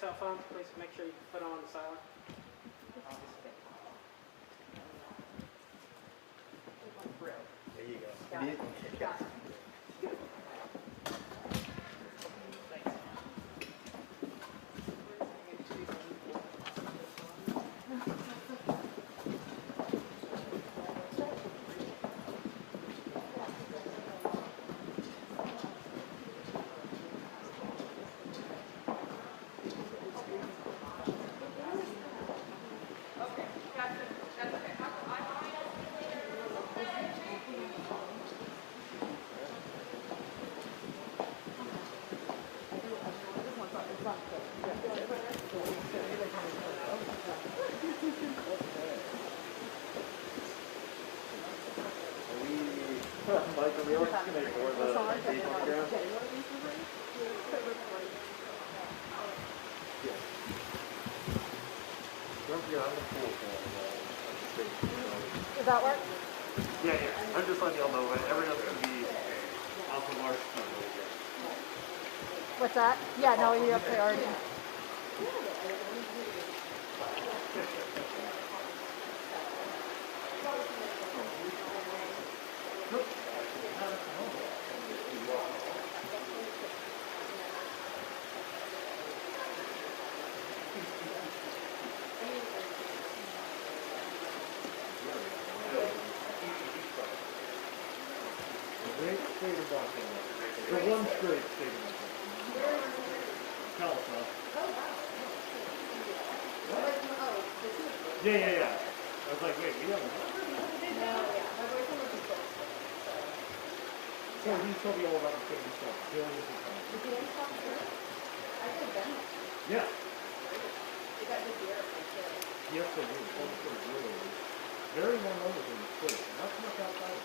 cell phones, please make sure you put them on the silent. There you go. Got it. Got it. Does that work? Yeah. I'm just letting y'all know that everyone's going to be off of our stuff. What's that? Yeah, no, you're up there already. Great state of Washington. The one straight state of Washington. California. Yeah. I was like, wait, we haven't. So he told me all about the city stuff. Yeah. Yes, they do. Very well known in the state. Not so much outside.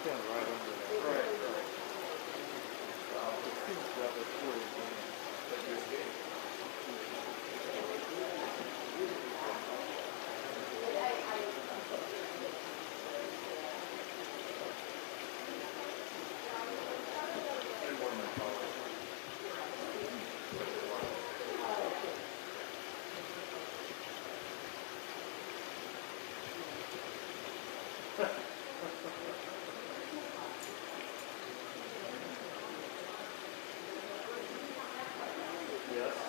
Stand right under that. Right. It seems rather poorly done. Yes.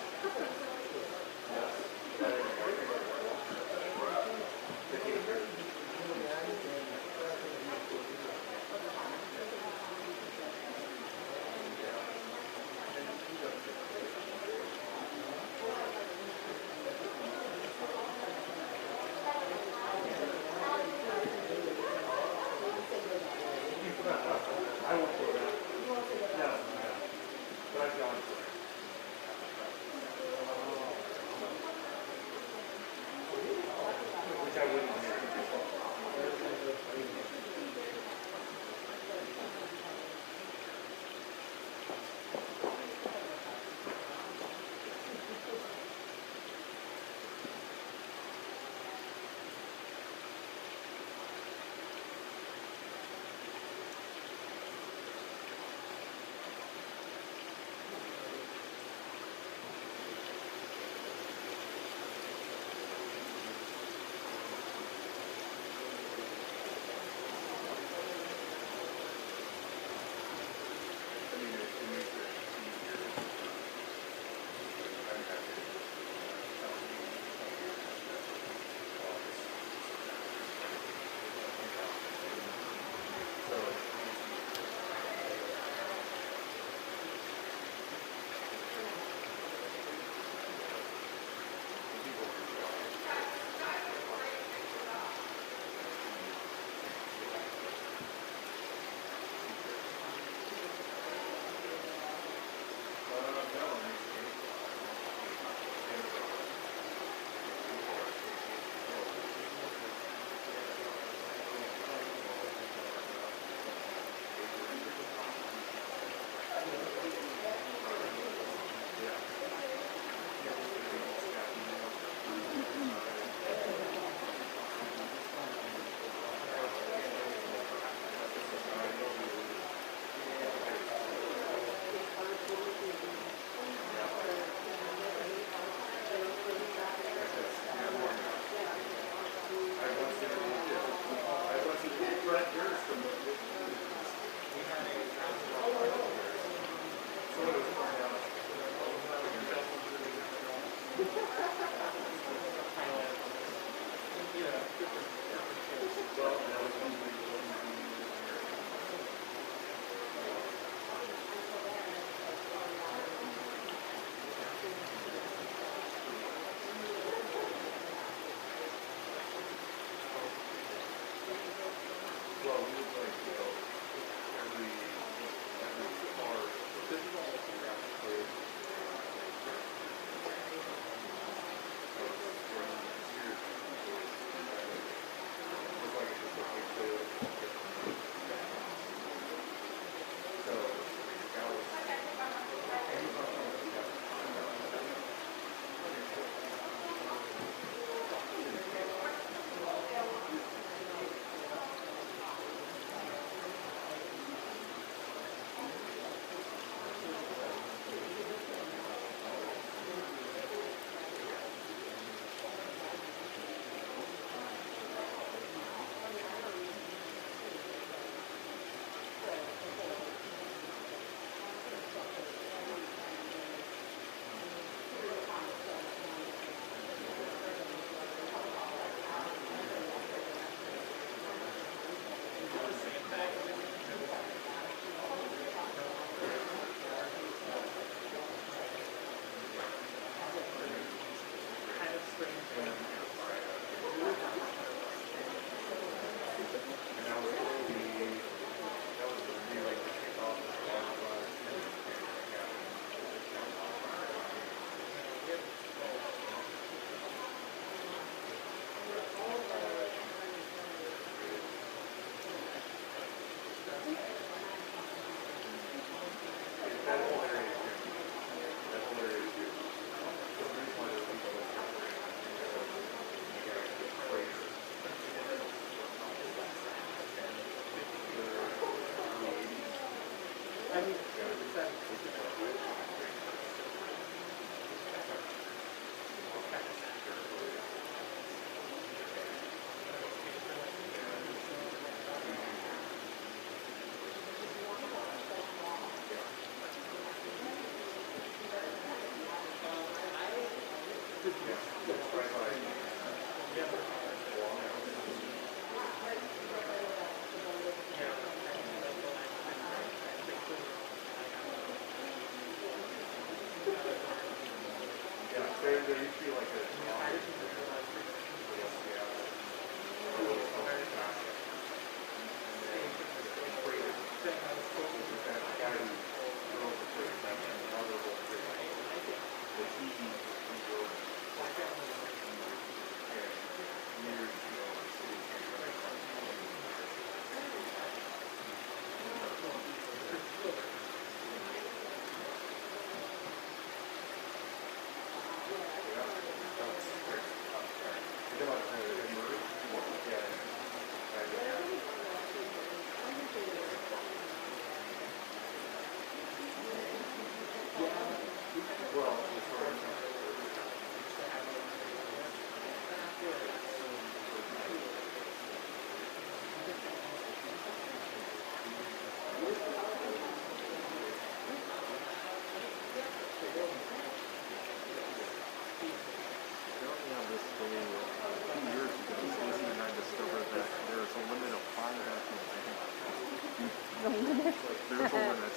There's a limit.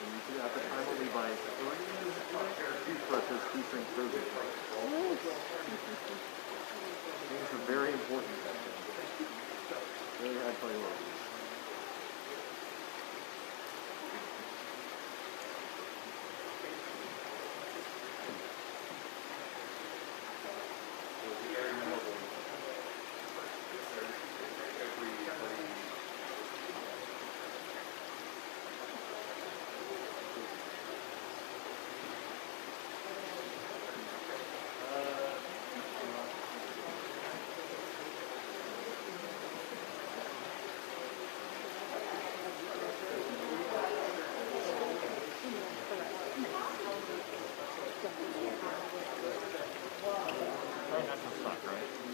And you could, at the time, only buy 3 toothbrushes featuring frozen flakes. Things are very important. Very high priorities.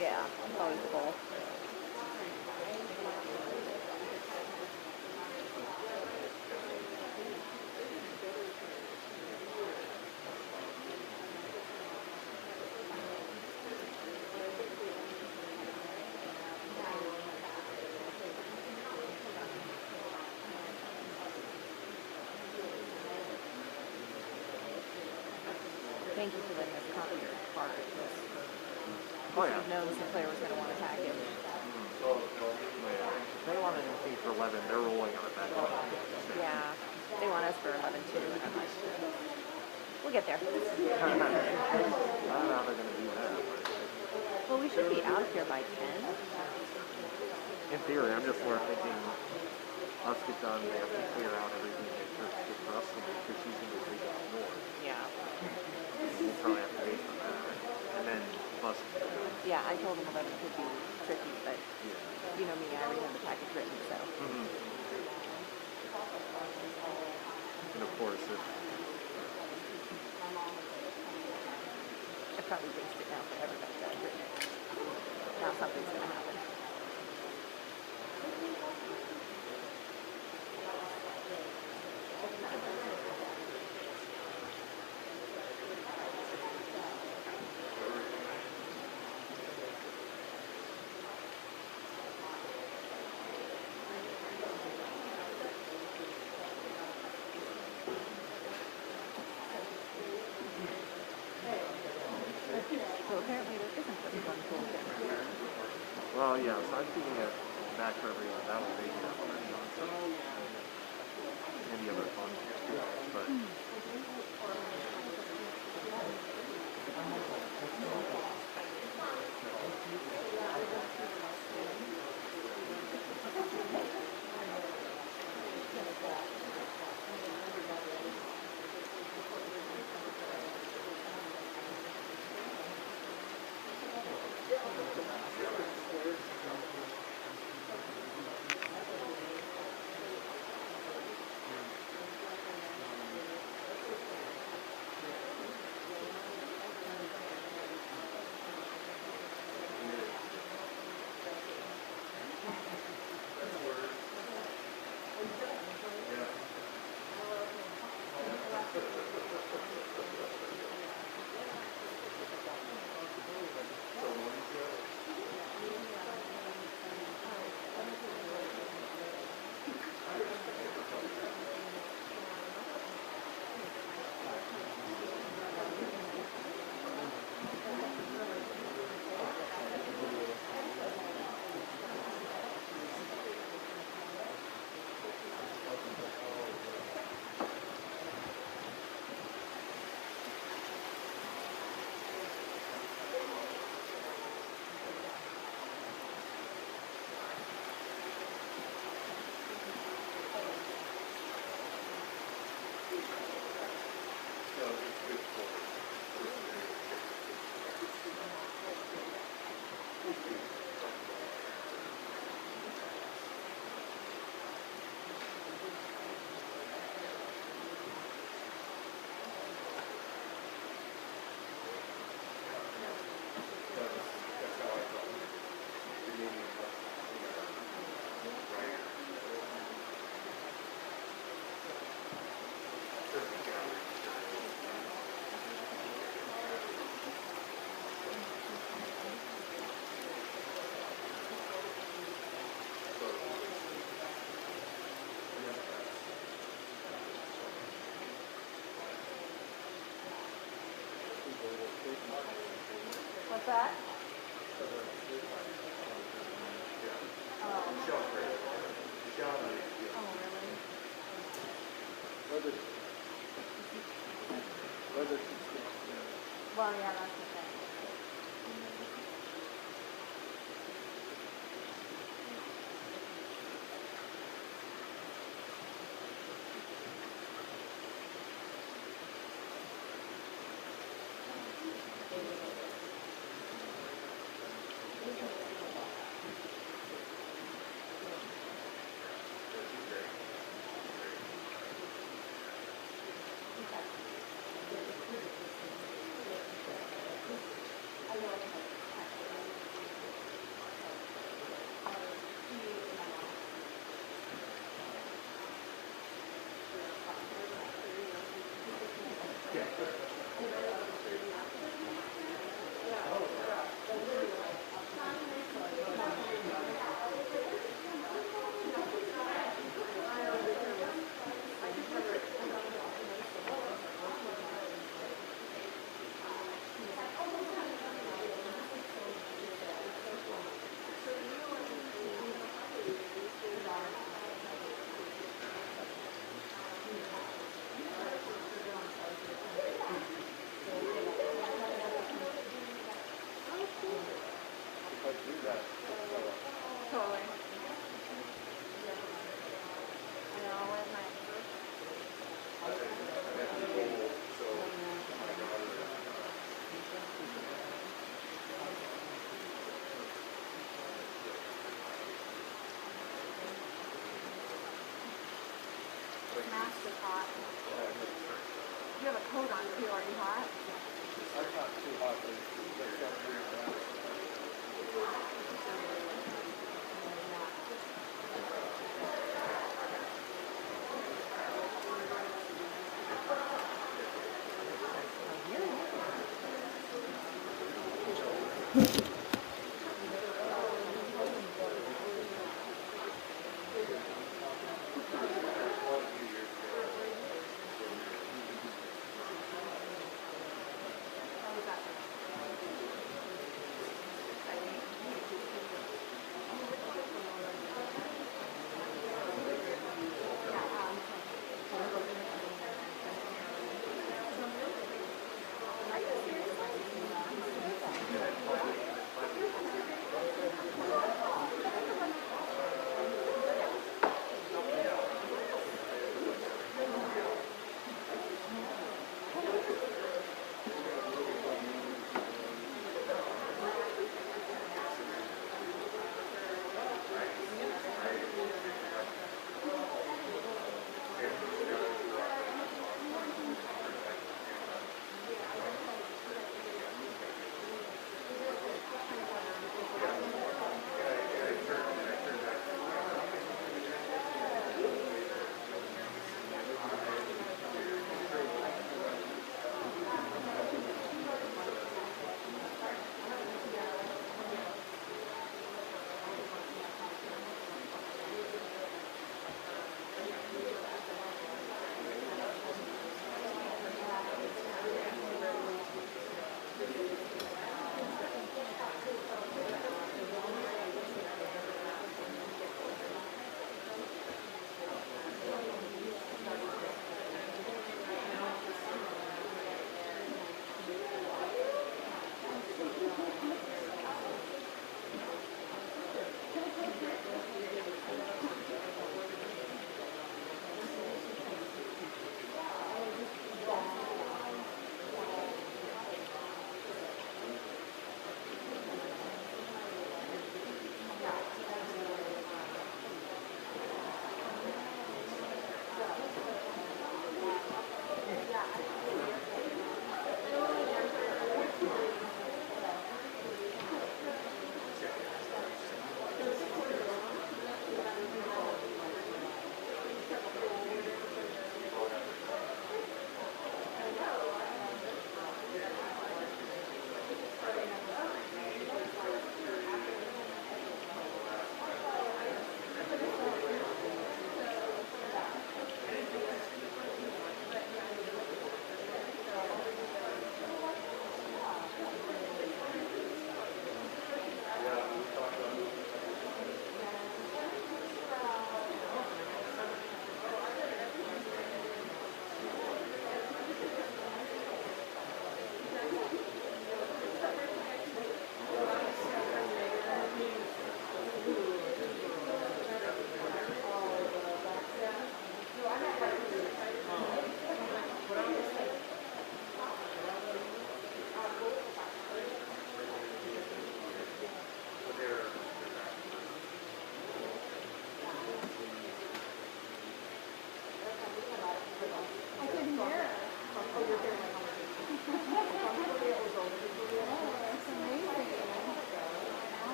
Yeah, always full. Thank you for letting us copy your card. Oh, yeah. We've known Sinclair was going to want to tag it. They wanted anything for 11, they're rolling on it back up. Yeah, they want us for 11 too. And I'm like, we'll get there. I don't know how they're going to do that. Well, we should be out of here by 10. In theory, I'm just more thinking, us get done, they have to clear out everything they took for us to make, because she's going to take us north. Yeah. We'll probably have to wait for that. And then, plus, Yeah, I told him 11 could be tricky, but you know me, I already have the package written, so. and of course, if I probably jinxed it now for everybody that I've written it. Now something's going to happen. So apparently there isn't just one cool camera. well, yeah, so I'm keeping it back for everyone. That will make it up on any other fun, but that? So the three parts. Oh. Shell grade. Shell grade. Oh, really? Whether she sticks Well, yeah, that's the thing. Totally. I know, where's my... Mask is hot. You have a coat on too, are you hot? I'm not too hot, but it's got weird around.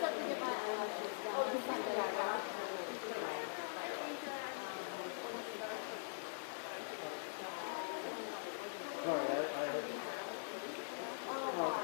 Sorry, oh,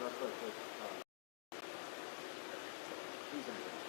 That's what he's in it.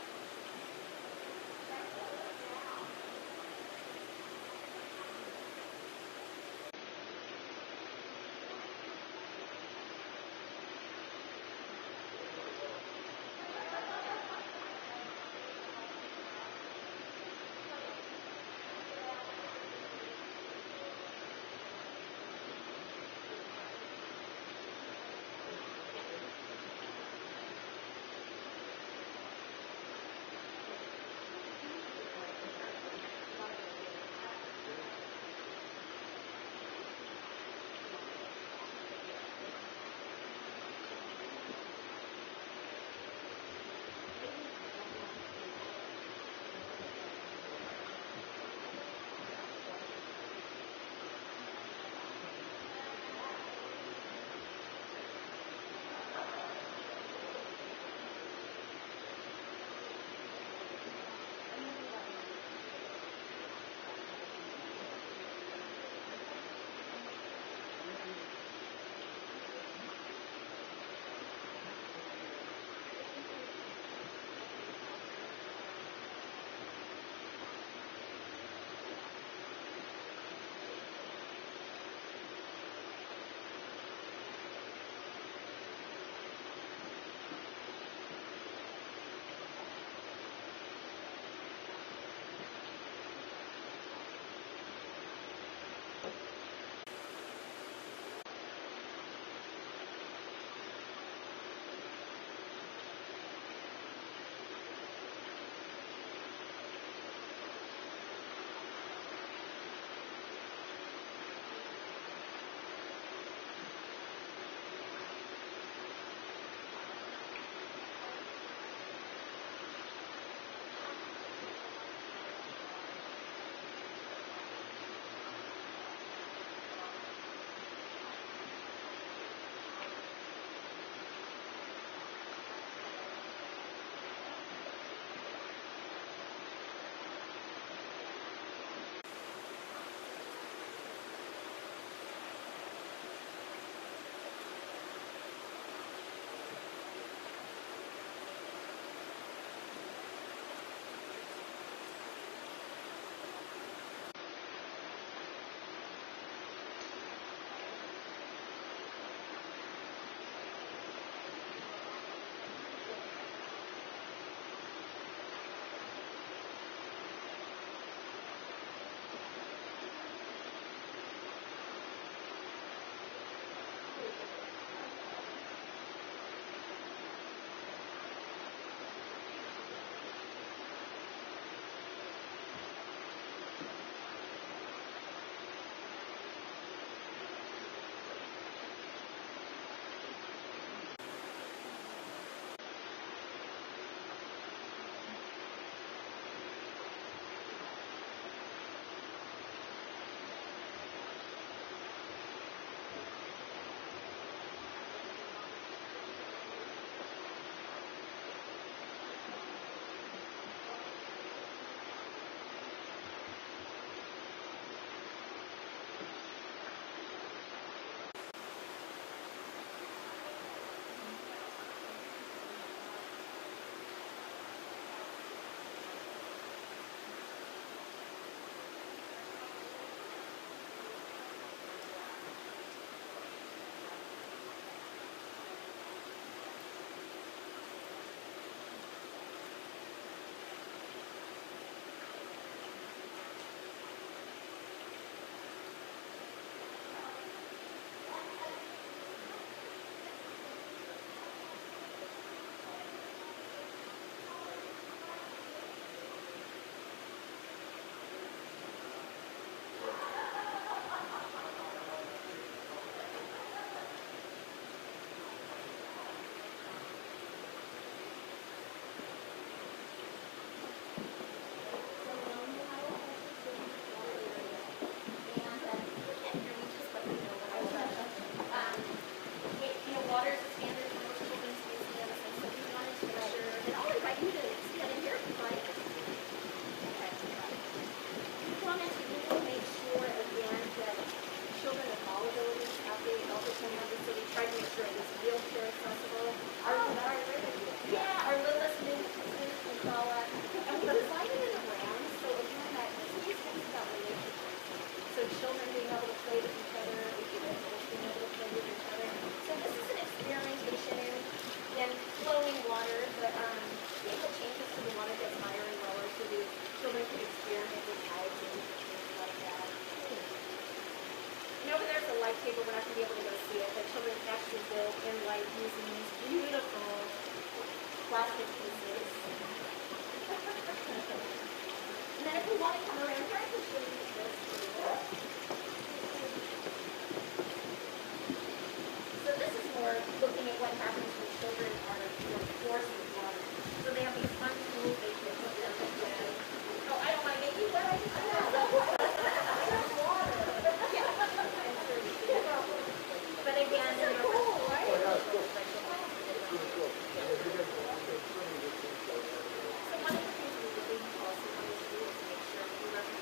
table, we're not going to be able to go see it, but children can actually build in light using these beautiful plastic pieces. And then if we want to come around here, I can show you this too. So this is more looking at what happens when children are forced with water. So they have these fun tools they can put them in. Oh, I don't want to make you wet. I just water. Yeah. But again, you know, cool, right? So one of the things we really also want to do is make sure we represent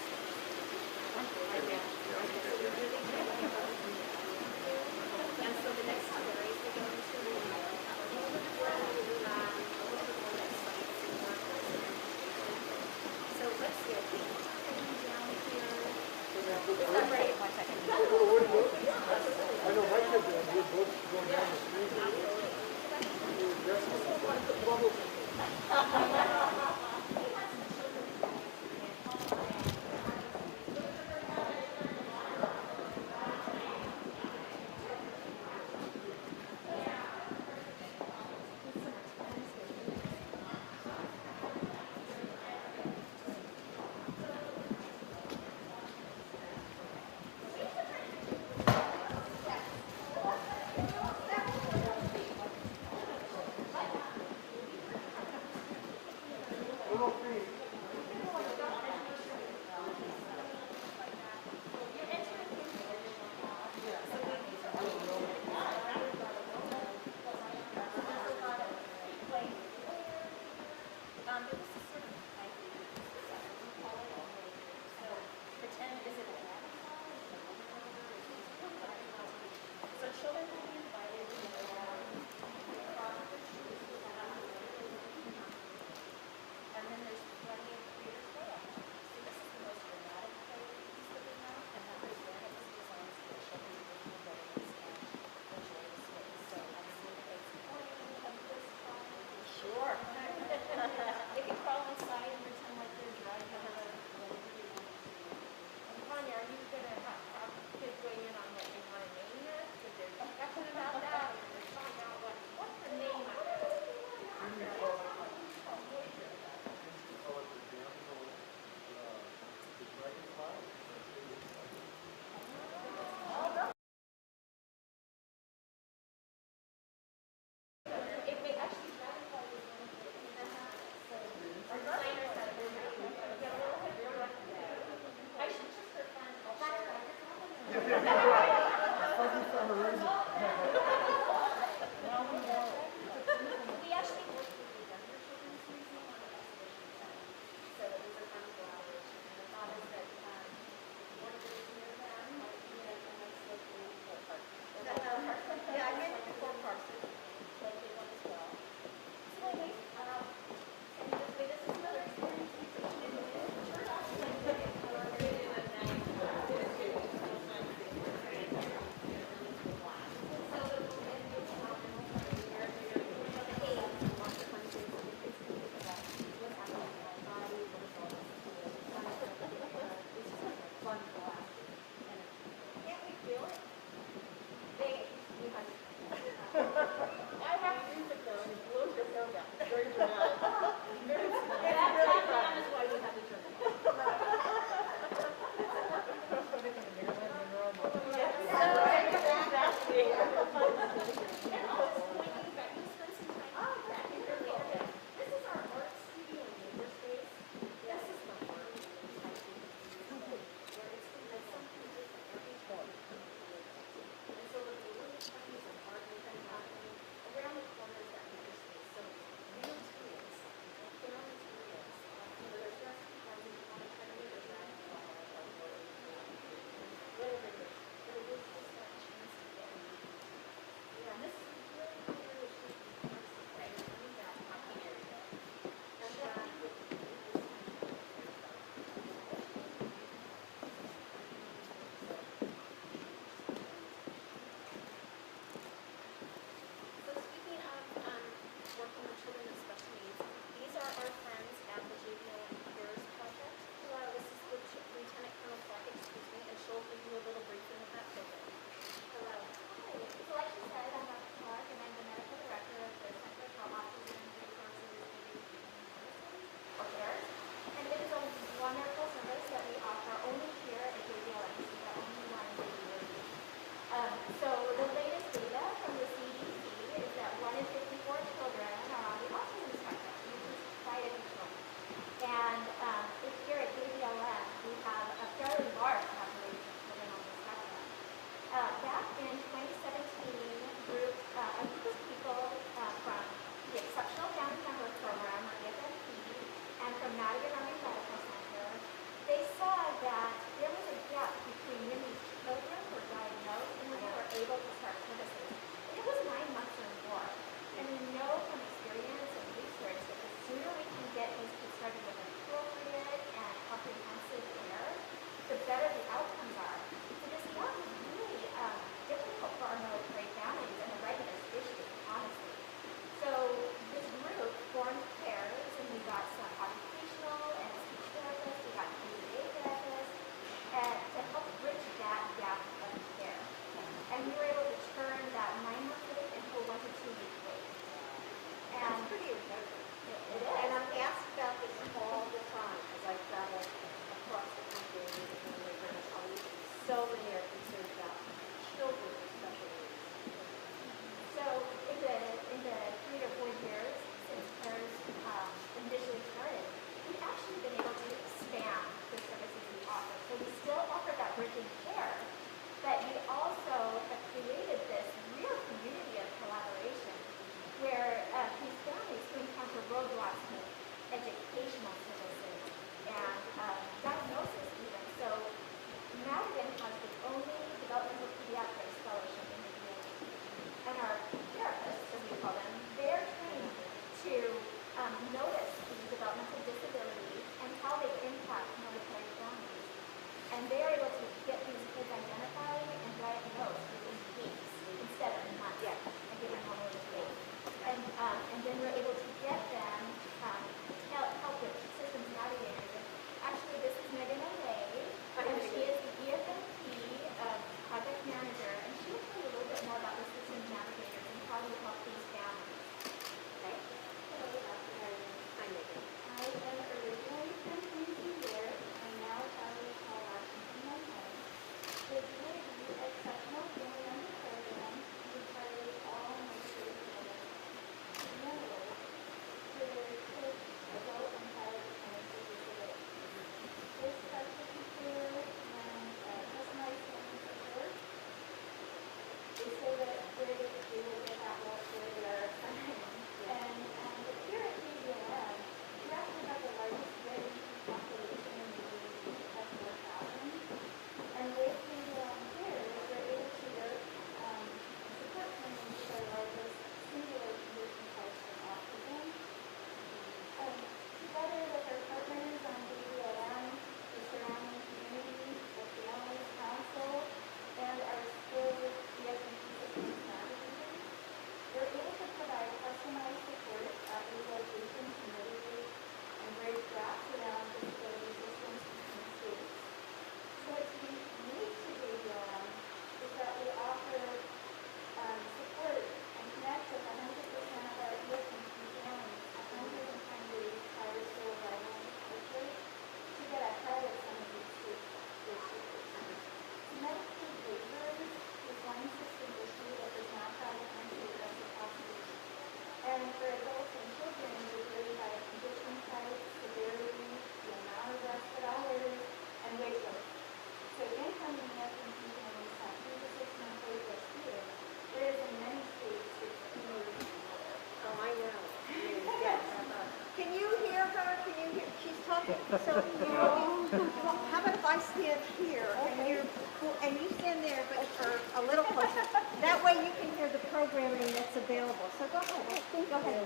So, how about if I stand here and you stand there, but or a little closer? That way you can hear the programming that's available. So go ahead. Go ahead.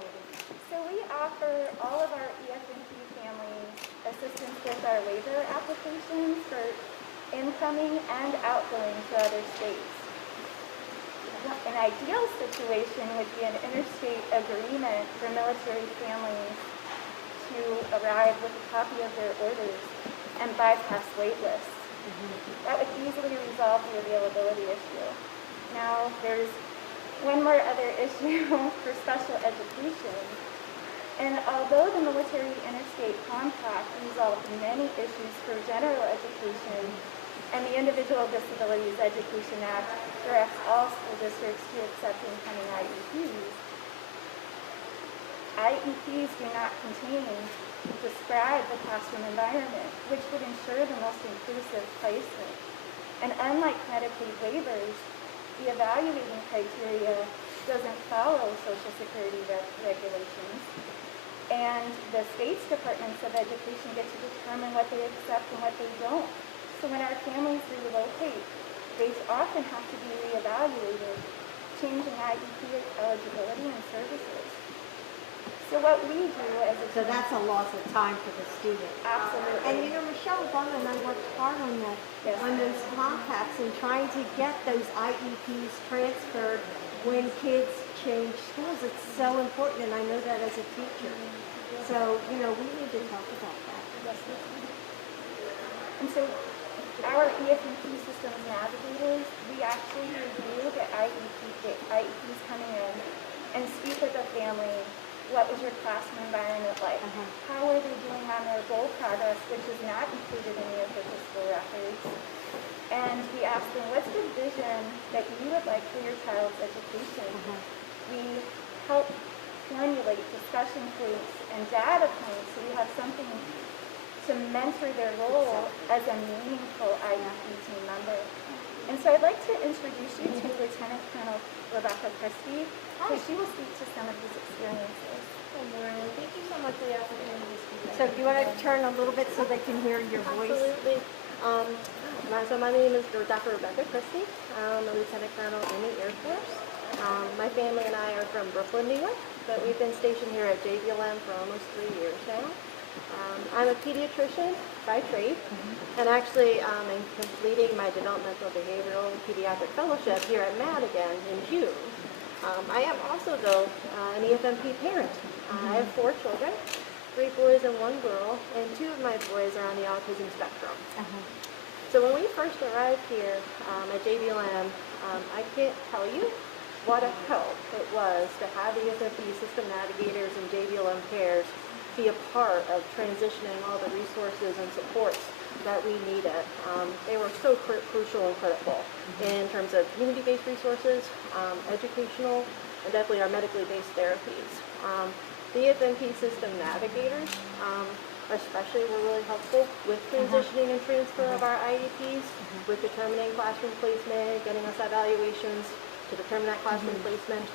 So we offer all of our EF&P families assistance with our waiver applications for incoming and outgoing to other states. An ideal situation would be an interstate agreement for military families to arrive with a copy of their orders and bypass wait lists. That would easily resolve the availability issue. Now, there's one more other issue for special education. And although the military interstate compact resolved many issues for general education, and the Individual Disabilities Education Act directs all school districts to accept incoming IEPs, IEPs do not describe the classroom environment, which would ensure the most inclusive placement. And unlike Medicaid waivers, the evaluating criteria doesn't follow Social Security regulations. And the state's departments of education get to determine what they accept and what they don't. So when our families relocate, they often have to be reevaluated, changing IEP eligibility and services. So what we do as a So that's a loss of time for the student. absolutely. And you know, Michelle Obama and I worked hard on that, Yes. on those compacts and trying to get those IEPs transferred when kids change schools. It's so important, and I know that as a teacher. So, you know, we need to talk about that. Yes, we can. And so our EF&P systems navigators, we actually review the IEPs coming in and speak with the family. What was your classroom environment like? How are they doing on their goal progress, which is not included in the official school records? And we ask them, what's the vision that you would like for your child's education? We help formulate discussion points and data points so we have something to mentor their role as a meaningful IEP team member. And so I'd like to introduce you to Lieutenant Colonel Rebecca Christie, because she will speak to some of these experiences. Good morning. Thank you so much for the opportunity to speak. So do you want to turn a little bit so they can hear your voice? Absolutely. So my name is Dr. Rebecca Christie. I'm a Lieutenant Colonel in the Air Force. My family and I are from Brooklyn, New York, but we've been stationed here at JBLM for almost 3 years now. I'm a pediatrician by trade, and actually I'm completing my developmental behavioral pediatric fellowship here at Madigan in June. I am also, though, an EF&P parent. I have 4 children, 3 boys and 1 girl, and 2 of my boys are on the autism spectrum. So when we first arrived here at JBLM, I can't tell you what a help it was to have the EF&P system navigators and JBLM pairs be a part of transitioning all the resources and supports that we needed. They were so crucial and critical in terms of community-based resources, educational, and definitely our medically based therapies. The EF&P system navigators especially were really helpful with transitioning and transfer of our IEPs, with determining classroom placement, getting us evaluations to determine that classroom placement.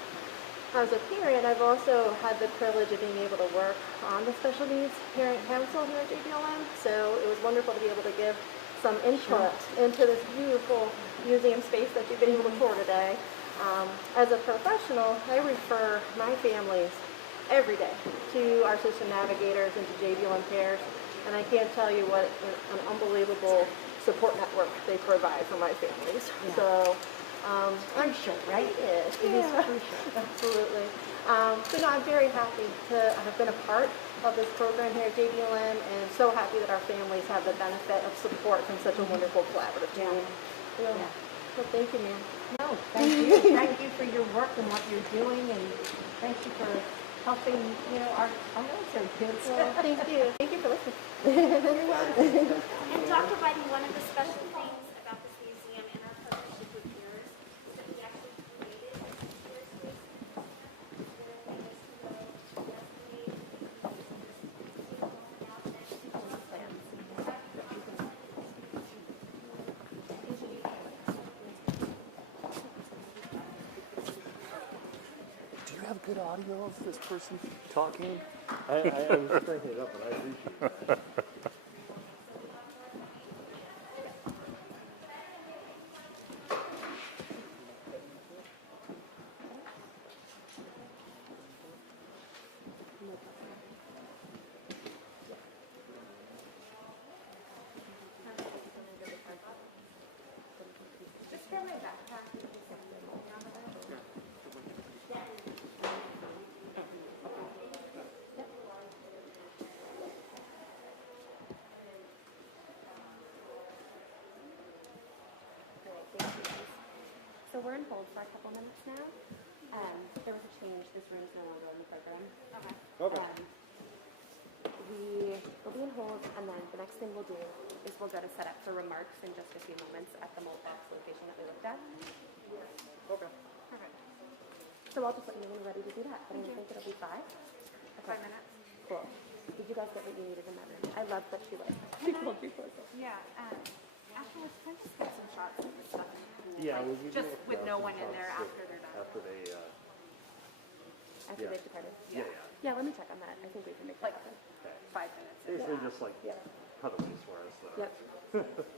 As a parent, I've also had the privilege of being able to work on the Special Needs Parent Council here at JBLM, so it was wonderful to be able to give some input into this beautiful museum space that you've been able to tour today. As a professional, I refer my families every day to our system navigators and to JBLM pairs, and I can't tell you what an unbelievable support network they provide for my families. So. Crucial, right? It is crucial. Absolutely. So no, I'm very happy to have been a part of this program here at JBLM, and so happy that our families have the benefit of support from such a wonderful collaborative team. Yeah. Well, thank you, ma'am. No, thank you. Thank you for your work and what you're doing, and thank you for helping, you know, our military kids. Well, thank you. Thank you for listening. You're welcome. And Dr. Whidbey, one of the special things about this museum and our partnership with yours is that we actually created a secure space where we used to go investigate Do you have good audio of this person talking? I was cranking it up, but I appreciate that. So we're in hold for a couple minutes now. There was a change. This room is no longer in the program. Okay. We will be in hold, and then the next thing we'll do is we'll go to set up for remarks in just a few moments at the mold box location that we looked at. Okay. Perfect. So I'll just let you know when we're ready to do that. But I think it'll be 5. Okay. 5 minutes. Cool. Did you guys get what you needed in that room? I love that she was. She told you close it. Yeah. Afterwards, can I just get some shots of the stuff? Yeah, we'll give Just you with no one in shots there that- after they're done. After they, After Yeah. they've departed. yeah. Yeah, let me check on that. I think we can make that happen. 5 minutes. Basically just like Yeah. cutaways for us. Yep.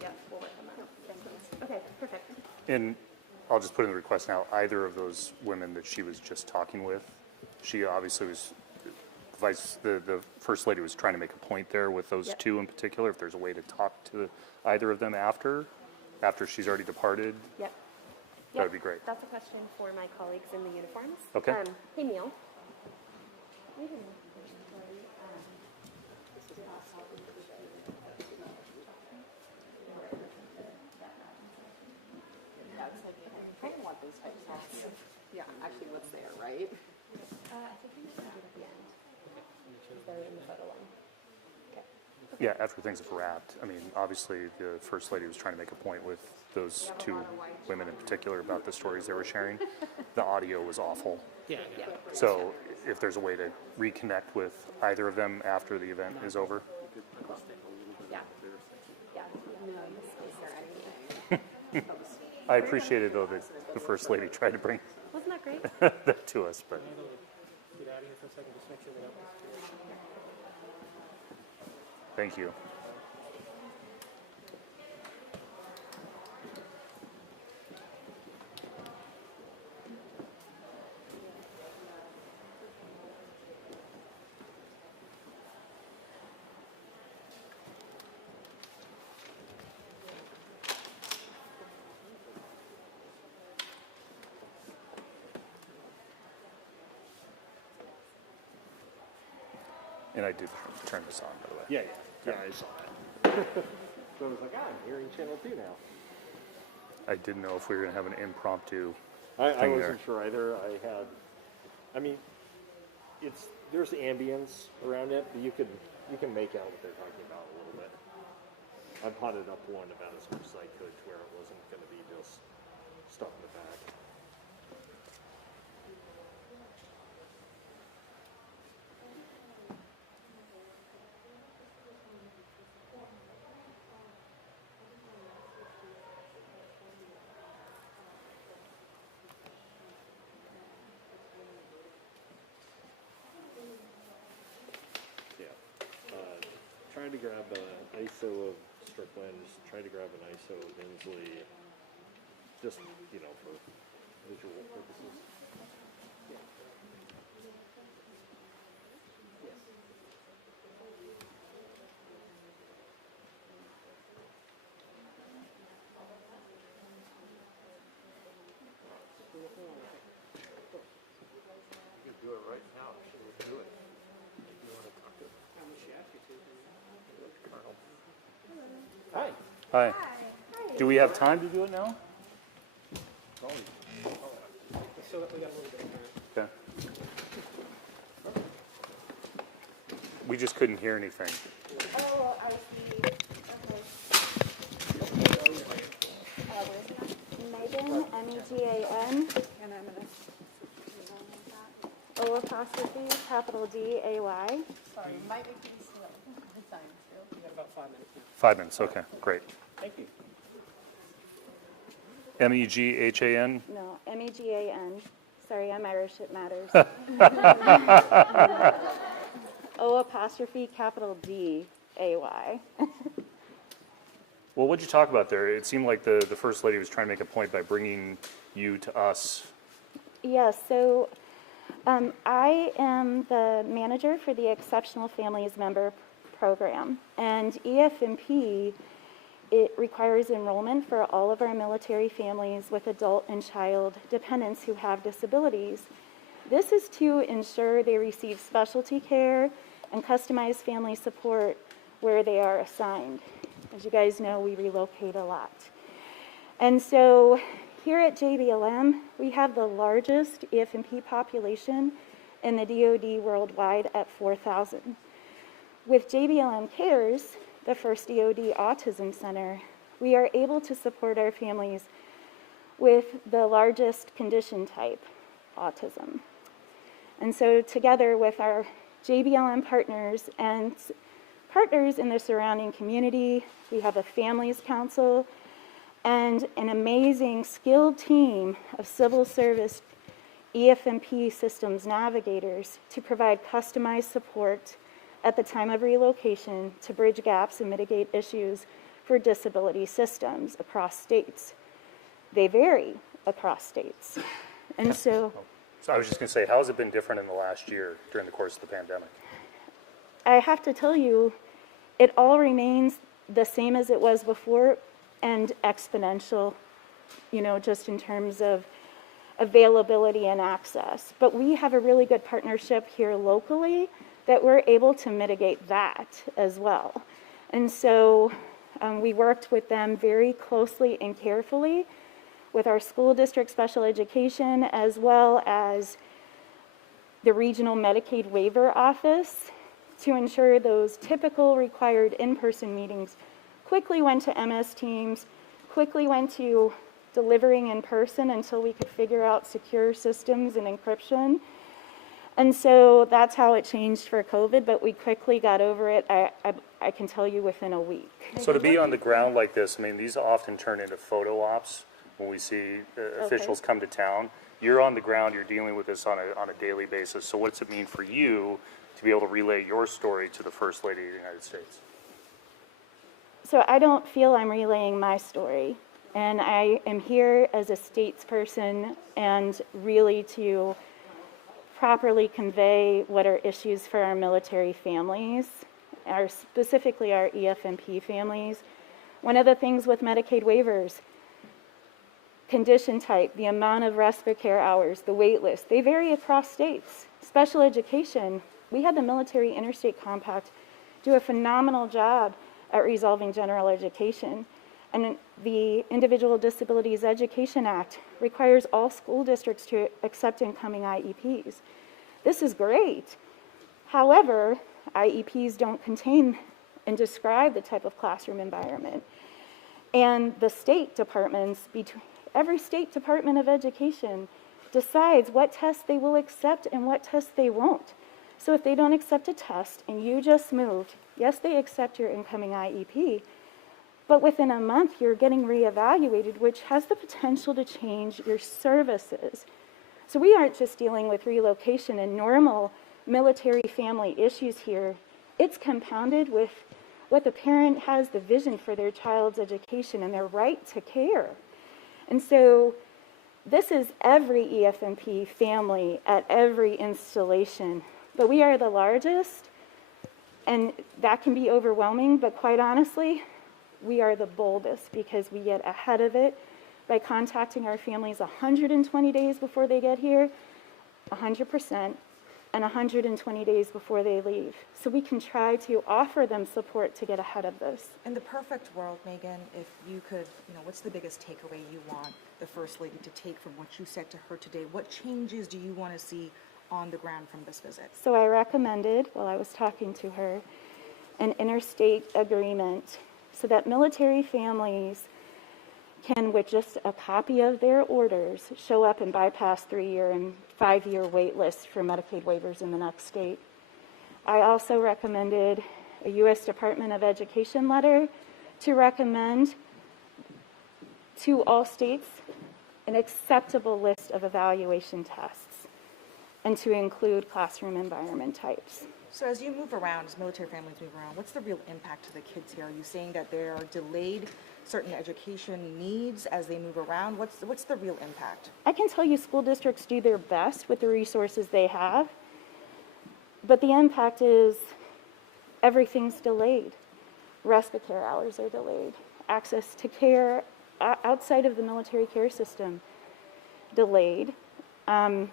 Yep, we'll work on that. Okay, perfect. And I'll just put in the request now, either of those women that she was just talking with, she obviously was, the First Lady was trying to make a point there with those Yep. two in particular, if there's a way to talk to either of them after she's already departed, Yep. that would be great. That's a question for my colleagues in the uniforms. Okay. Hey, Neil. Yeah, actually, what's there, right? I think we should do it at the end. They're in the photo line. Okay. Yeah, after things have wrapped, I mean, obviously, the First Lady was trying to make a point with those two women in particular about the stories they were sharing. The audio was awful. Yeah. So if there's a way to reconnect with either of them after the event is over. Yeah. Yeah. No, this is there. I appreciated, though, that the First Lady tried to bring Wasn't that great? that to us, but Get out of here for a second, just make sure they don't. thank you. And I did turn this on, by the way. Yeah, I saw that. So I was like, I'm hearing Channel 2 now. I didn't know if we were going to have an impromptu I thing wasn't there. sure either. I mean, there's ambience around it, but you can make out what they're talking about a little bit. I potted up one about as much as I could to where it wasn't going to be just stuff in the back. Trying to grab an ISO of Strickland, trying to grab an ISO of Inslee, just, for visual purposes. You could do it right now. She would do it. If you want to talk to her. How much she asked you to? Hi. Hi. Do we have time to do it now? So that we got a little bit of time. Okay. We just couldn't hear anything. Oh, I see. Okay. Megan, M-E-G-A-N, And I'm gonna. O apostrophe, capital D-A-Y. Sorry, might make me slow. The time too. We got about 5 minutes now. 5 minutes, okay, great. Thank you. M-E-G-H-A-N? No, M-E-G-A-N. Sorry, I'm Irish, it matters. O apostrophe, capital D-A-Y. Well, what'd you talk about there? It seemed like the First Lady was trying to make a point by bringing you to us. Yeah, so I am the manager for the Exceptional Families Member Program, and EF&P, it requires enrollment for all of our military families with adult and child dependents who have disabilities. This is to ensure they receive specialty care and customized family support where they are assigned. As you guys know, we relocate a lot. And so Here at JBLM, we have the largest EF&P population in the DoD worldwide at 4,000. With JBLM Cares, the first DoD Autism Center, we are able to support our families with the largest condition type, autism. And so together with our JBLM partners and partners in the surrounding community, we have a families council and an amazing skilled team of civil service EF&P systems navigators to provide customized support at the time of relocation to bridge gaps and mitigate issues for disability systems across states. They vary across states. And so I was just going to say, how has it been different in the last year during the course of the pandemic? I have to tell you, it all remains the same as it was before and exponential, just in terms of availability and access. But we have a really good partnership here locally that we're able to mitigate that as well. And so we worked with them very closely and carefully with our school district special education as well as the regional Medicaid waiver office to ensure those typical required in-person meetings quickly went to MS Teams, quickly went to delivering in person until we could figure out secure systems and encryption. And so that's how it changed for COVID, but we quickly got over it, I can tell you, within a week. So to be on the ground like this, I mean, these often turn into photo ops when we see officials come to town. You're on the ground, you're dealing with this on a daily basis. So what does it mean for you to be able to relay your story to the First Lady of the United States? So I don't feel I'm relaying my story. And I am here as a statesperson and really to properly convey what are issues for our military families, specifically our EF&P families. One of the things with Medicaid waivers, condition type, the amount of respite care hours, the wait list, they vary across states. Special education, we had the Military Interstate Compact do a phenomenal job at resolving general education. And the Individual Disabilities Education Act requires all school districts to accept incoming IEPs. This is great. However, IEPs don't contain and describe the type of classroom environment. And the state departments, every state department of education decides what tests they will accept and what tests they won't. So if they don't accept a test and you just moved, yes, they accept your incoming IEP, but within a month you're getting reevaluated, which has the potential to change your services. So we aren't just dealing with relocation and normal military family issues here. It's compounded with what the parent has the vision for their child's education and their right to care. And so this is every EF&P family at every installation. But we are the largest, and that can be overwhelming, but quite honestly, we are the boldest because we get ahead of it by contacting our families 120 days before they get here, 100%, and 120 days before they leave. So we can try to offer them support to get ahead of this. In the perfect world, Megan, if you could, what's the biggest takeaway you want the First Lady to take from what you said to her today? What changes do you want to see on the ground from this visit? So I recommended, while I was talking to her, an interstate agreement so that military families can, with just a copy of their orders, show up and bypass 3-year and 5-year wait lists for Medicaid waivers in the next state. I also recommended a U.S. Department of Education letter to recommend to all states an acceptable list of evaluation tests and to include classroom environment types. So as you move around, as military families move around, what's the real impact to the kids here? Are you saying that there are delayed certain education needs as they move around? What's the real impact? I can tell you school districts do their best with the resources they have, but the impact is everything's delayed. Respite care hours are delayed. Access to care outside of the military care system, delayed.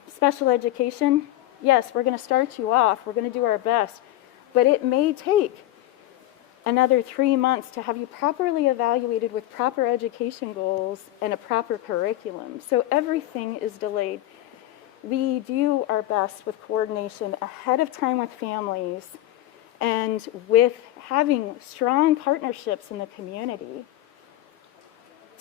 Special education, yes, we're going to start you off. We're going to do our best. But it may take another 3 months to have you properly evaluated with proper education goals and a proper curriculum. So everything is delayed. We do our best with coordination ahead of time with families and with having strong partnerships in the community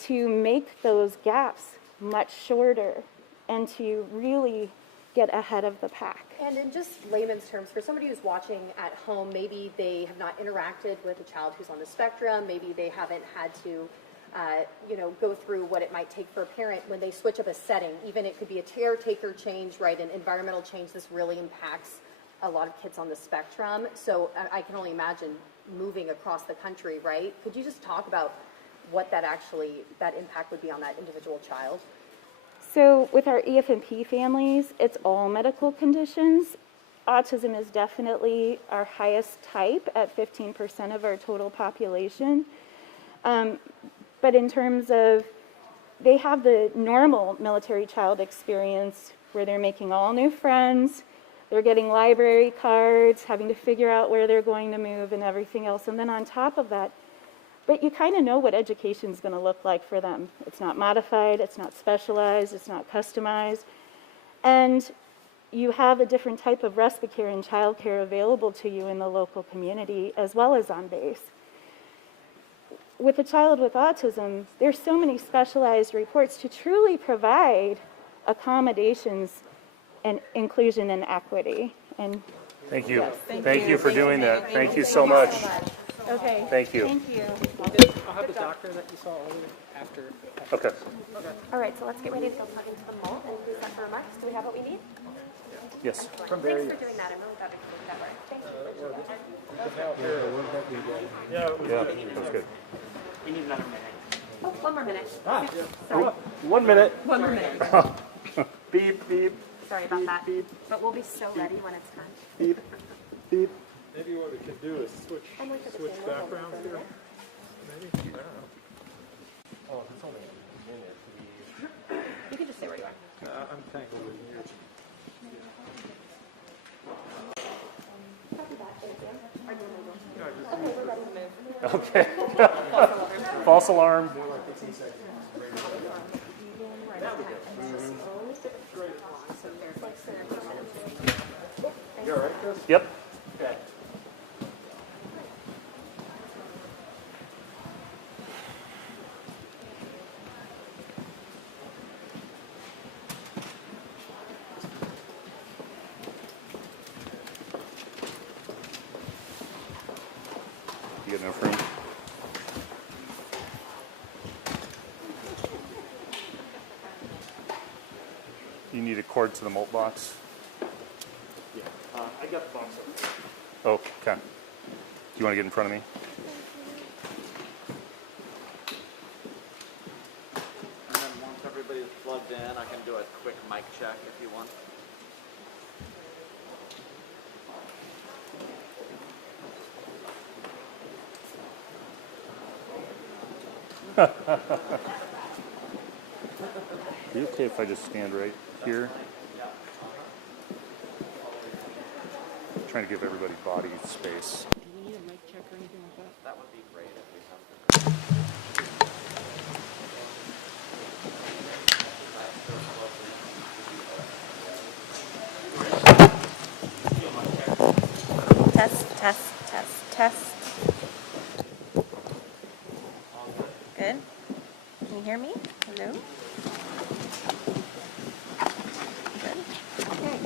to make those gaps much shorter and to really get ahead of the pack. And in just layman's terms, for somebody who's watching at home, maybe they have not interacted with a child who's on the spectrum, maybe they haven't had to go through what it might take for a parent when they switch up a setting. Even it could be a caretaker change, right, an environmental change. This really impacts a lot of kids on the spectrum. So I can only imagine moving across the country, right? Could you just talk about what that impact would be on that individual child? So with our EF&P families, it's all medical conditions. Autism is definitely our highest type at 15% of our total population. But in terms of, they have the normal military child experience where they're making all new friends, they're getting library cards, having to figure out where they're going to move and everything else. And then on top of that, but you kind of know what education is going to look like for them. It's not modified, it's not specialized, it's not customized. And you have a different type of respite care and child care available to you in the local community as well as on base. With a child with autism, there's so many specialized reports to truly provide accommodations and inclusion and equity. And Thank you. Thank you for doing that. Thank you so much. okay. Thank you. Thank you. I'll have the doctor that you saw earlier after. Okay. All right, so let's get ready to go plug into the mold and set for remarks. Do we have what we need? Yes. Thanks for doing that. I'm really glad we could make that work. Thank you. Yeah, that was good. We need another minute. Oh, one more minute. Sorry. 1 minute. One more minute. Beep, beep. Sorry about that. But we'll be so ready when it's time. Beep, beep. Maybe what we could do is switch backgrounds here. Maybe? I don't know. Oh, it's only a minute. You can just stay where you are. I'm tangled in here. Okay, we're ready to move. Okay. False alarm. You all right, Chris? Yep. Okay. You got enough room? You need a cord to the malt box? Yeah. I got the box up there. Oh, okay. Do you want to get in front of me? And then once everybody's plugged in, I can do a quick mic check if you want. Are you okay if I just stand right here? I'm trying to give everybody body space. Do we need a mic check or anything like that? That would be great if we have Test, test, test, test. Good. Can you hear me? Hello? Good. Okay.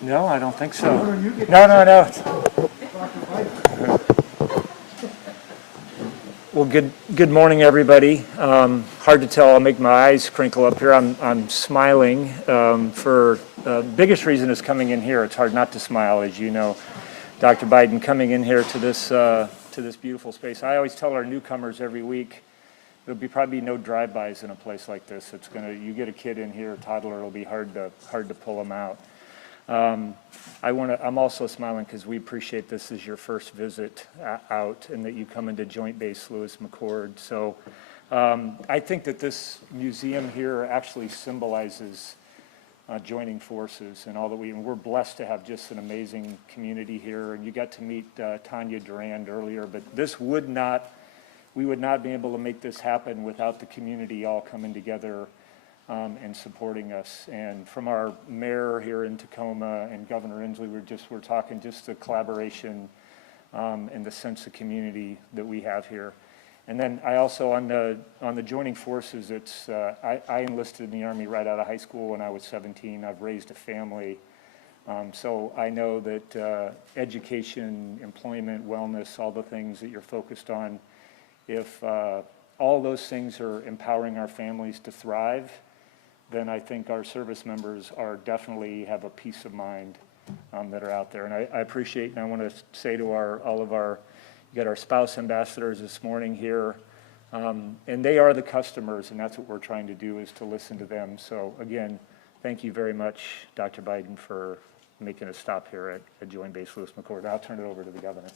No, I don't think so. No. Well, good morning, everybody. Hard to tell. I'll make my eyes crinkle up here. I'm smiling for the biggest reason is coming in here. It's hard not to smile, as you know. Dr. Biden coming in here to this beautiful space. I always tell our newcomers every week, there'll be probably no drive-bys in a place like this. You get a kid in here, a toddler, it'll be hard to pull them out. I'm also smiling because we appreciate this is your first visit out and that you come into Joint Base Lewis-McChord. So I think that this museum here actually symbolizes joining forces and all that and we're blessed to have just an amazing community here. And you got to meet Tanya Durand earlier, but we would not be able to make this happen without the community all coming together and supporting us. And from our mayor here in Tacoma and Governor Inslee, we're talking just the collaboration and the sense of community that we have here. And then I also, on the joining forces, I enlisted in the Army right out of high school when I was 17. I've raised a family. So I know that education, employment, wellness, all the things that you're focused on, if all those things are empowering our families to thrive, then I think our service members are definitely have a peace of mind that are out there. And I appreciate, and I want to say to you got our spouse ambassadors this morning here, and they are the customers, and that's what we're trying to do is to listen to them. So again, thank you very much, Dr. Biden, for making a stop here at Joint Base Lewis-McChord. I'll turn it over to the governor.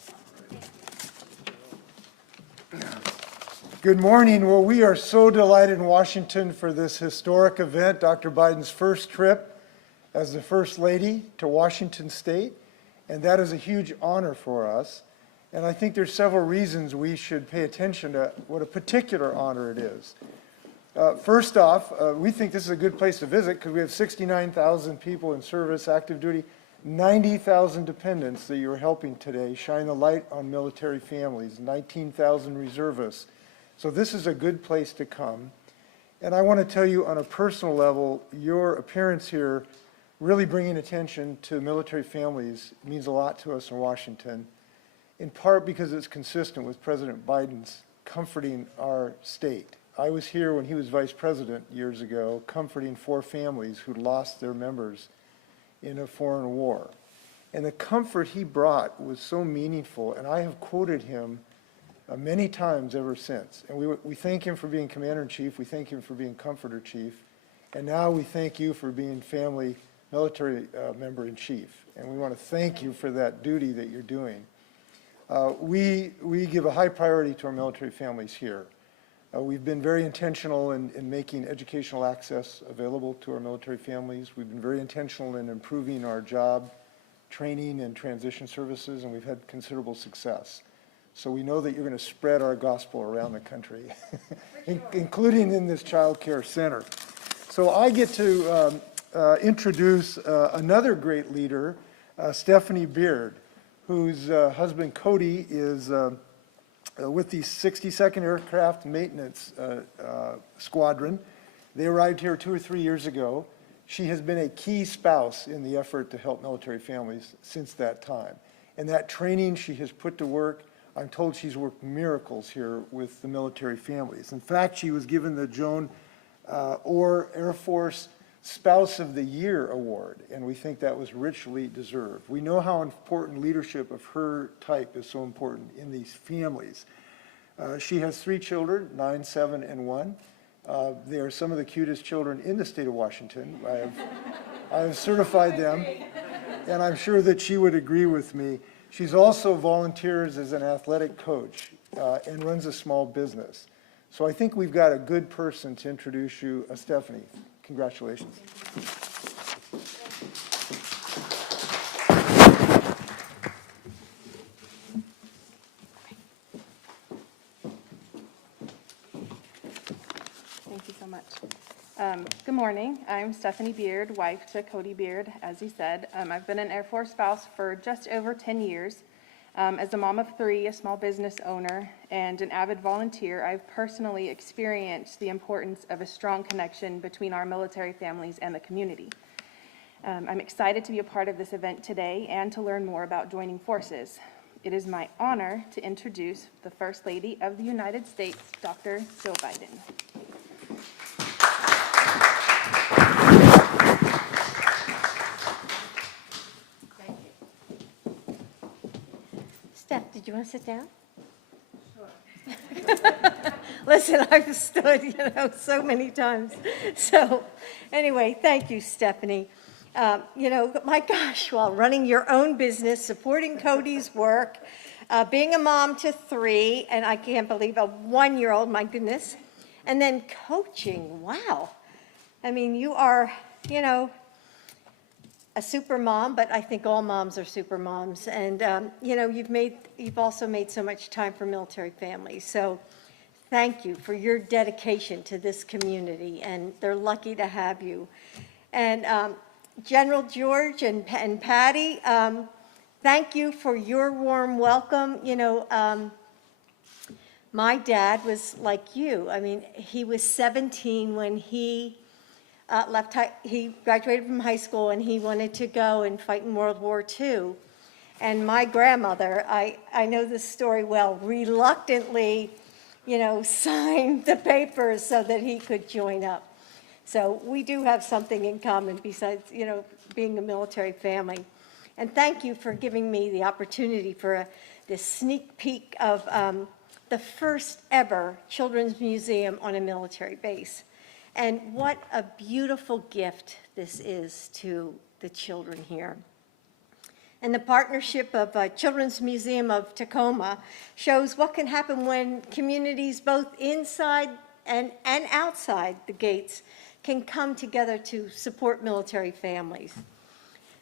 Good morning. Well, we are so delighted in Washington for this historic event, Dr. Biden's first trip as the First Lady to Washington State, and that is a huge honor for us. And I think there's several reasons we should pay attention to what a particular honor it is. First off, we think this is a good place to visit because we have 69,000 people in service, active duty, 90,000 dependents that you're helping today, shine a light on military families, 19,000 reservists. So this is a good place to come. And I want to tell you on a personal level, your appearance here, really bringing attention to military families, means a lot to us in Washington, in part because it's consistent with President Biden's comforting our state. I was here when he was vice president years ago, comforting 4 families who lost their members in a foreign war. And the comfort he brought was so meaningful, and I have quoted him many times ever since. And we thank him for being Commander-in-Chief, we thank him for being Comforter-Chief, and now we thank you for being family military member-in-chief. And we want to thank you for that duty that you're doing. We give a high priority to our military families here. We've been very intentional in making educational access available to our military families. We've been very intentional in improving our job training and transition services, and we've had considerable success. So we know that you're going to spread our gospel around the country, including in this child care center. So I get to introduce another great leader, Stephanie Beard, whose husband Cody is with the 62nd Aircraft Maintenance Squadron. They arrived here 2 or 3 years ago. She has been a key spouse in the effort to help military families since that time. And that training she has put to work, I'm told she's worked miracles here with the military families. In fact, she was given the Joan Orr Air Force Spouse of the Year Award, and we think that was richly deserved. We know how important leadership of her type is so important in these families. She has 3 children, 9, 7, and 1. They are some of the cutest children in the state of Washington. I have certified them, and I'm sure that she would agree with me. She's also volunteers as an athletic coach and runs a small business. So I think we've got a good person to introduce you, Stephanie. Congratulations. Thank you so much. Good morning. I'm Stephanie Beard, wife to Cody Beard, as he said. I've been an Air Force spouse for just over 10 years. As a mom of 3, a small business owner, and an avid volunteer, I've personally experienced the importance of a strong connection between our military families and the community. I'm excited to be a part of this event today and to learn more about joining forces. It is my honor to introduce the First Lady of the United States, Dr. Joe Biden. Steph, did you want to sit down? Sure. Listen, I've stood, so many times. So anyway, thank you, Stephanie. My gosh, while running your own business, supporting Cody's work, being a mom to 3, and I can't believe a 1-year-old, my goodness, and then coaching, wow. I mean, you are, a super mom, but I think all moms are super moms. And, you've also made so much time for military families. So thank you for your dedication to this community, and they're lucky to have you. And General George and Patty, thank you for your warm welcome. My dad was like you. I mean, he was 17 when he he graduated from high school, and he wanted to go and fight in World War II. And my grandmother, I know this story well, reluctantly, signed the papers so that he could join up. So we do have something in common besides, being a military family. And thank you for giving me the opportunity for this sneak peek of the first ever children's museum on a military base. And what a beautiful gift this is to the children here. And the partnership of Children's Museum of Tacoma shows what can happen when communities both inside and outside the gates can come together to support military families.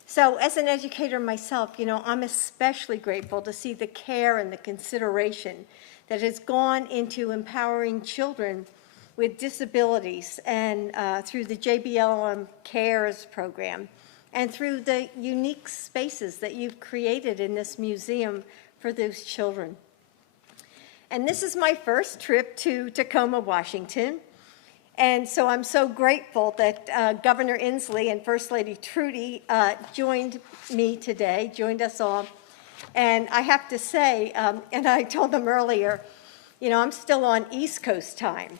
So as an educator myself, I'm especially grateful to see the care and the consideration that has gone into empowering children with disabilities and through the JBLM Cares program and through the unique spaces that you've created in this museum for those children. And this is my first trip to Tacoma, Washington. And so I'm so grateful that Governor Inslee and First Lady Trudy joined me today, joined us all. And I have to say, and I told them earlier, I'm still on East Coast time.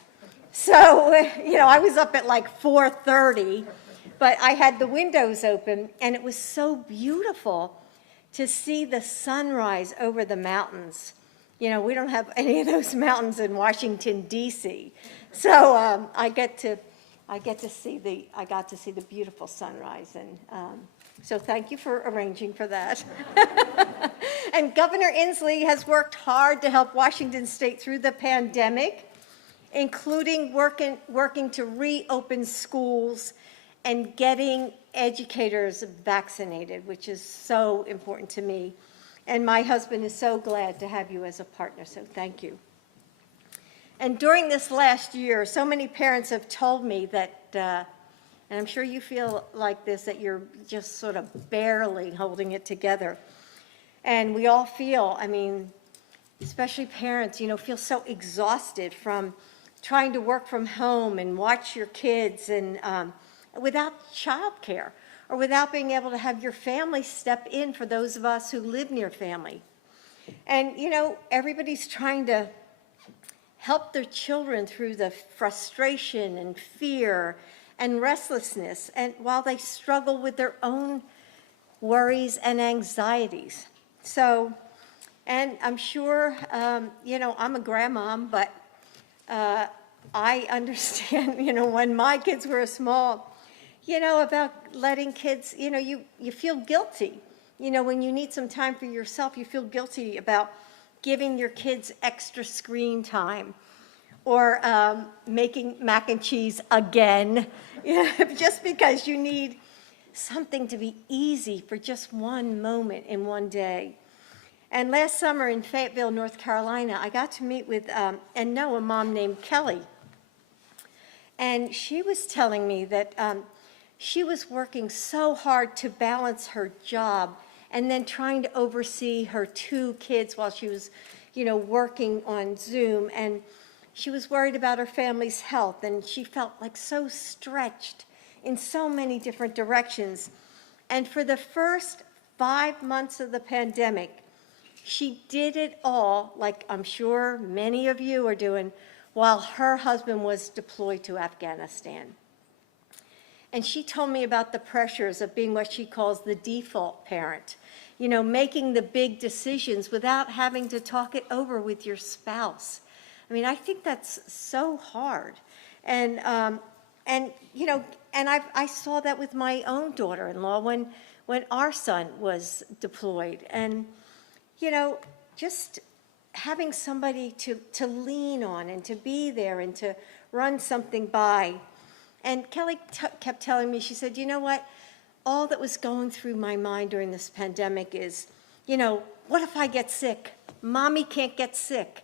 So, I was up at like 4:30, but I had the windows open, and it was so beautiful to see the sunrise over the mountains. We don't have any of those mountains in Washington, D.C. So I got to see the beautiful sunrise, and so thank you for arranging for that. And Governor Inslee has worked hard to help Washington State through the pandemic, including working to reopen schools and getting educators vaccinated, which is so important to me. And my husband is so glad to have you as a partner, so thank you. And during this last year, so many parents have told me that, and I'm sure you feel like this, that you're just sort of barely holding it together. And we all feel, especially parents, feel so exhausted from trying to work from home and watch your kids and without childcare or without being able to have your family step in for those of us who live near family. And, everybody's trying to help their children through the frustration and fear and restlessness, and while they struggle with their own worries and anxieties. So, and I'm sure, I'm a grandmom, but I understand, when my kids were small, about letting kids, you feel guilty. When you need some time for yourself, you feel guilty about giving your kids extra screen time or making mac and cheese again, just because you need something to be easy for just one moment in one day. And last summer in Fayetteville, North Carolina, I got to meet with and know a mom named Kelly. And she was telling me that she was working so hard to balance her job and then trying to oversee her 2 kids while she was, working on Zoom. And she was worried about her family's health, and she felt like so stretched in so many different directions. And for the first 5 months of the pandemic, she did it all, like I'm sure many of you are doing, while her husband was deployed to Afghanistan. And she told me about the pressures of being what she calls the default parent, making the big decisions without having to talk it over with your spouse. I think that's so hard. And And I saw that with my own daughter-in-law when our son was deployed. And, you know, just having somebody to lean on and to be there and to run something by. And Kelly kept telling me, she said, you know what? All that was going through my mind during this pandemic is, you know, what if I get sick? Mommy can't get sick.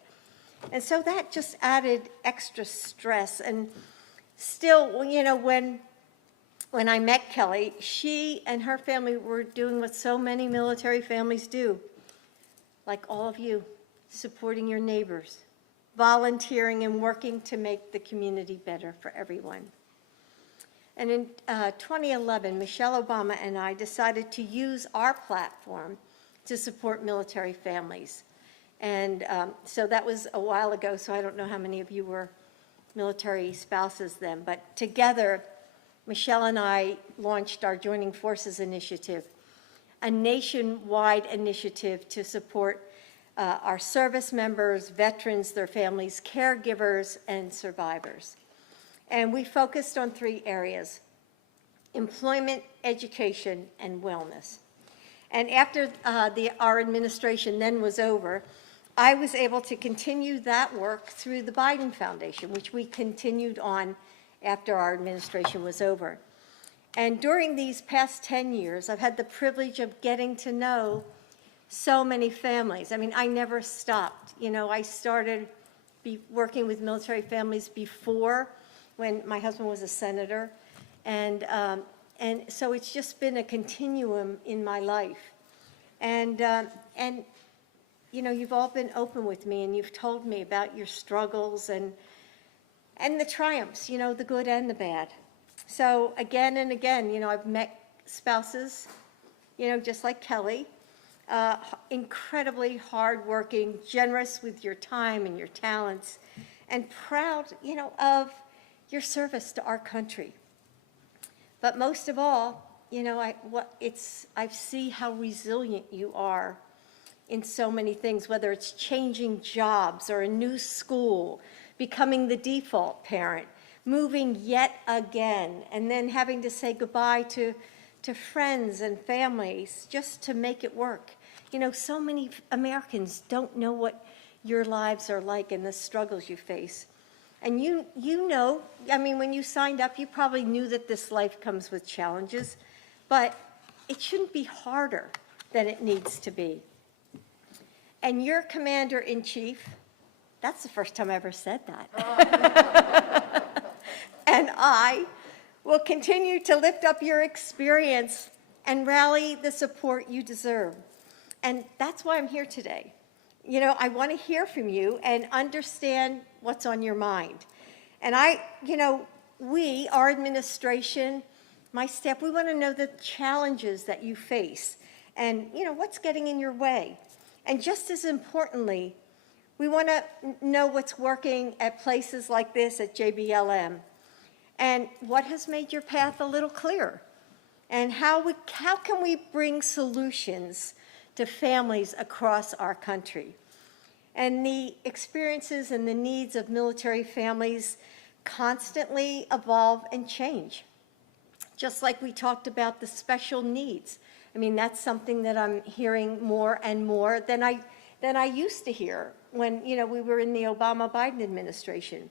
And so that just added extra stress. And still, you know, when I met Kelly, she and her family were doing what so many military families do, like all of you, supporting your neighbors, volunteering and working to make the community better for everyone. And in 2011, Michelle Obama and I decided to use our platform to support military families. And so that was a while ago, so I don't know how many of you were military spouses then, but together, Michelle and I launched our Joining Forces initiative, a nationwide initiative to support our service members, veterans, their families, caregivers, and survivors. And we focused on 3 areas: employment, education, and wellness. And after our administration then was over, I was able to continue that work through the Biden Foundation, which we continued on after our administration was over. And during these past 10 years, I've had the privilege of getting to know so many families. I mean, I never stopped. You know, I started working with military families before, when my husband was a senator. And so it's just been a continuum in my life. And you know, you've all been open with me, and you've told me about your struggles and the triumphs, you know, the good and the bad. So again and again, you know, I've met spouses, you know, just like Kelly, incredibly hardworking, generous with your time and your talents, and proud, you know, of your service to our country. But most of all, you know, I see how resilient you are in so many things, whether it's changing jobs or a new school, becoming the default parent, moving yet again, and then having to say goodbye to friends and families just to make it work. You know, so many Americans don't know what your lives are like and the struggles you face. And you know, I mean, when you signed up, you probably knew that this life comes with challenges, but it shouldn't be harder than it needs to be. And your commander-in-chief, that's the first time I ever said that. And I will continue to lift up your experience and rally the support you deserve. And that's why I'm here today. You know, I want to hear from you and understand what's on your mind. And you know, our administration, my staff, we want to know the challenges that you face and, you know, what's getting in your way. And just as importantly, we want to know what's working at places like this at JBLM and what has made your path a little clearer, and how can we bring solutions to families across our country. And the experiences and the needs of military families constantly evolve and change. Just like we talked about the special needs. I mean, that's something that I'm hearing more and more than I used to hear when, you know, we were in the Obama-Biden administration.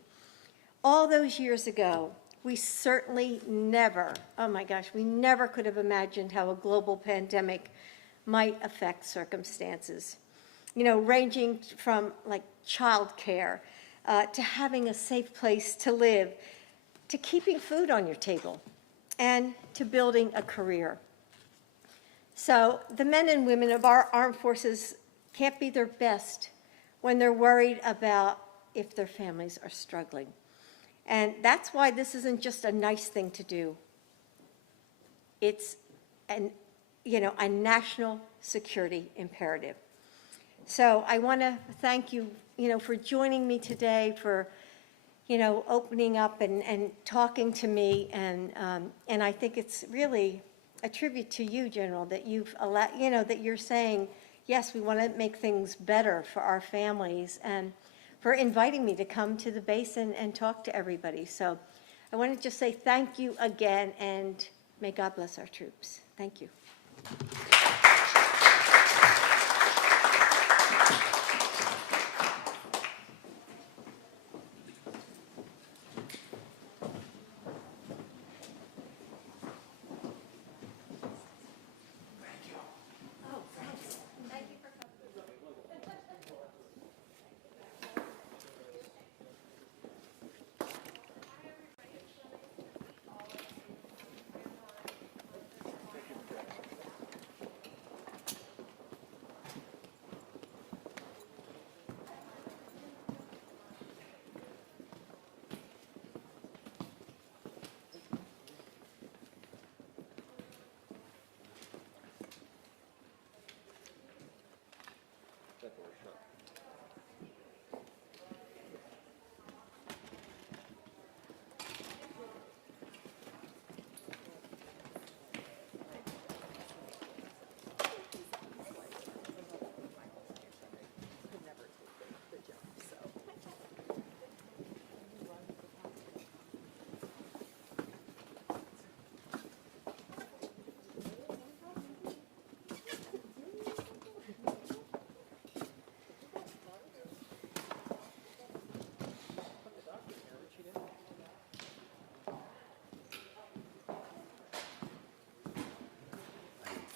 All those years ago, we certainly never, oh my gosh, we never could have imagined how a global pandemic might affect circumstances. You know, ranging from like childcare to having a safe place to live, to keeping food on your table, and to building a career. So the men and women of our armed forces can't be their best when they're worried about if their families are struggling. And that's why this isn't just a nice thing to do. It's a national security imperative. So I want to thank you, for joining me today, for, opening up and talking to me. And I think it's really a tribute to you, General, that you've allowed, that you're saying, yes, we want to make things better for our families, and for inviting me to come to the base and talk to everybody. So I want to just say thank you again, and may God bless our troops. Thank you.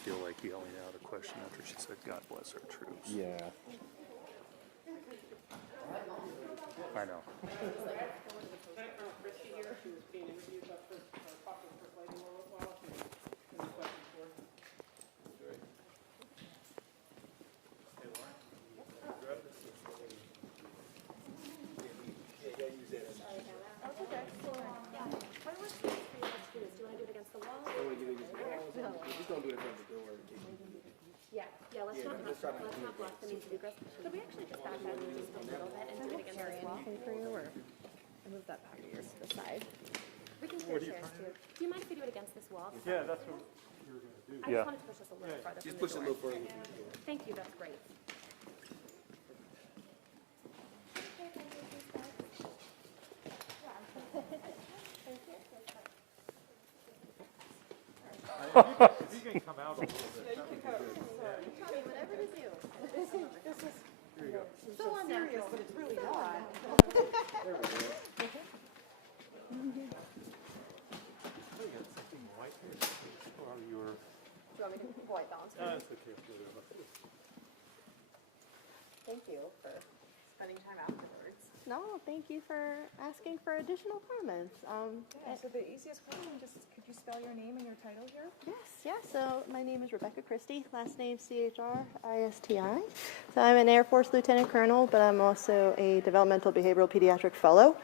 Feel like yelling out a question after she said, "God bless our troops." Yeah. I know. Christie here, she was being interviewed by talking to the First Lady a little while. Any questions for her? Yeah, let's not block them into Chris. Could we actually just back that just a little bit and do it against this wall? Or move that back to the side? We can share chairs too. Do you mind if we do it against this wall? Yeah, that's what you're going to do. I just wanted to push us a little farther from the door. Just push it a little further. Thank you, that's great. If you can come out a little bit, that would be good. Tommy, whatever to do. Here you go. So unnatural. But it's really not. There we go. Oh, you got something white here? Or you were... Do you want me to white balance? That's okay. Thank you for Spending time afterwards. No, thank you for asking for additional comments. Yeah, so the easiest question, just could you spell your name and your title here? Yes, so my name is Rebecca Christie, last name Christi. So I'm an Air Force Lieutenant Colonel, but I'm also a Developmental Behavioral Pediatric Fellow,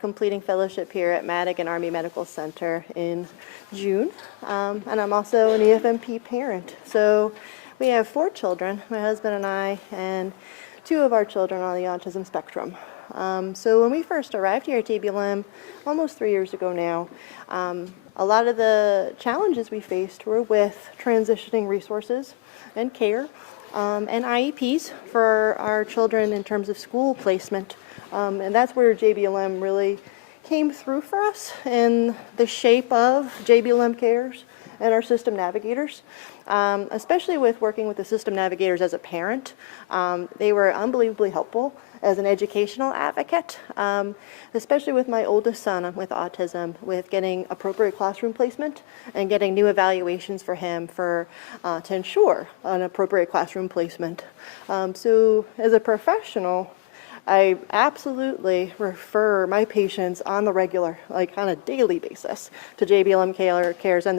completing fellowship here at Madigan Army Medical Center in June. And I'm also an EFMP parent. So we have 4 children, my husband and I, and 2 of our children on the autism spectrum. So when we first arrived here at JBLM almost 3 years ago now, a lot of the challenges we faced were with transitioning resources and care and IEPs for our children in terms of school placement. And that's where JBLM really came through for us in the shape of JBLM Cares and our system navigators, especially with working with the system navigators as a parent. They were unbelievably helpful as an educational advocate, especially with my oldest son with autism, with getting appropriate classroom placement and getting new evaluations for him to ensure an appropriate classroom placement. So as a professional, I absolutely refer my patients on the regular, like on a daily basis, to JBLM Cares and the